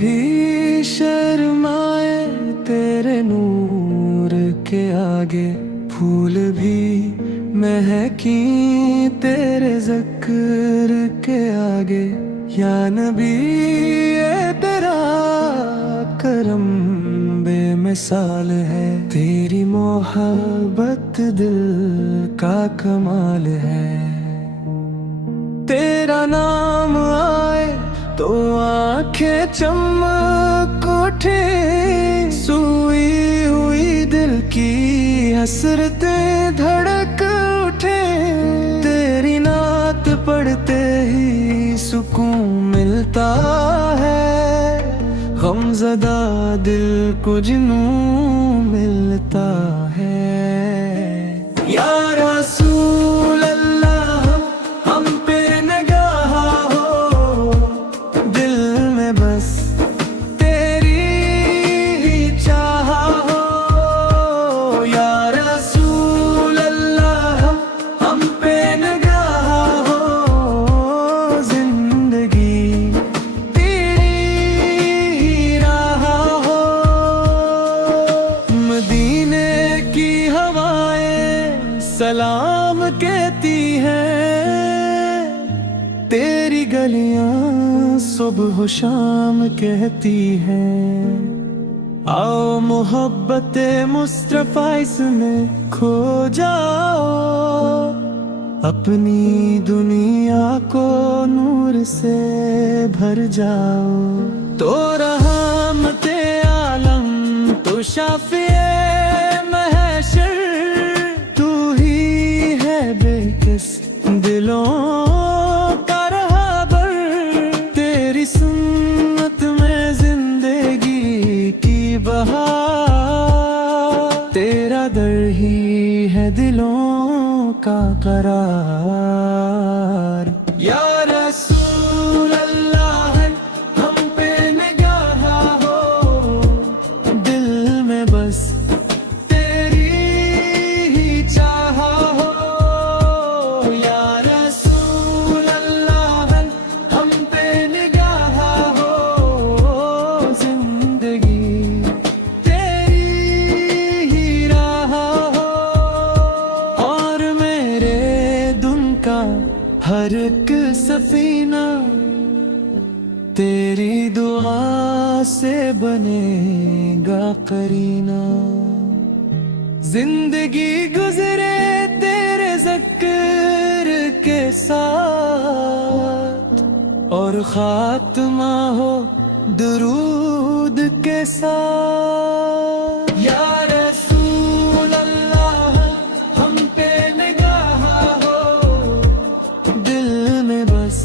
भी शर्माए तेरे नूर के आगे, फूल भी महकी तेरे ज़िक्र के आगे। या नबी ये तेरा करम बेमिसाल है, तेरी मोहब्बत दिल का कमाल है। तेरा नाम आए तो आंखें चमक उठे, सोई हुई दिल की हसरतें धड़क उठे। तेरी नात पढ़ते ही सुकून मिलता है, गमज़दा दिल को जुनून मिलता है। या रसूल अल्लाह हम पे निगाह हो, दिल में बस तेरी ही चाह हो। या रसूल अल्लाह हम पे निगाह हो, जिंदगी तेरी ही राह हो। मदीने की हवाएं सलाम कहती हैं, तेरी गलियां सुबह शाम कहती हैं। आओ मोहब्बते मुस्तफा इसमें खो जाओ, अपनी दुनिया को नूर से भर जाओ। तो रहमते आलम तो शाफिए महशर, तू ही है बेकस दिलों का रहबर। तेरी सुन्नत में जिंदगी की बहार, तेरा दर ही है दिलों का करार। या रसूल अल्लाह हम पे निगाह हो, दिल में बस तेरी ही चाह हो। या रसूल अल्लाह हम पे निगाह हो, जिंदगी तेरी ही राह हो। और मेरे दुन का हर एक सफीना तेरी दुआ से बनेगा करीना। जिंदगी गुजरे तेरे ज़िक्र के साथ, और खात्मा हो दुरूद के साथ। या रसूल अल्लाह हम पे निगाह हो, दिल में बस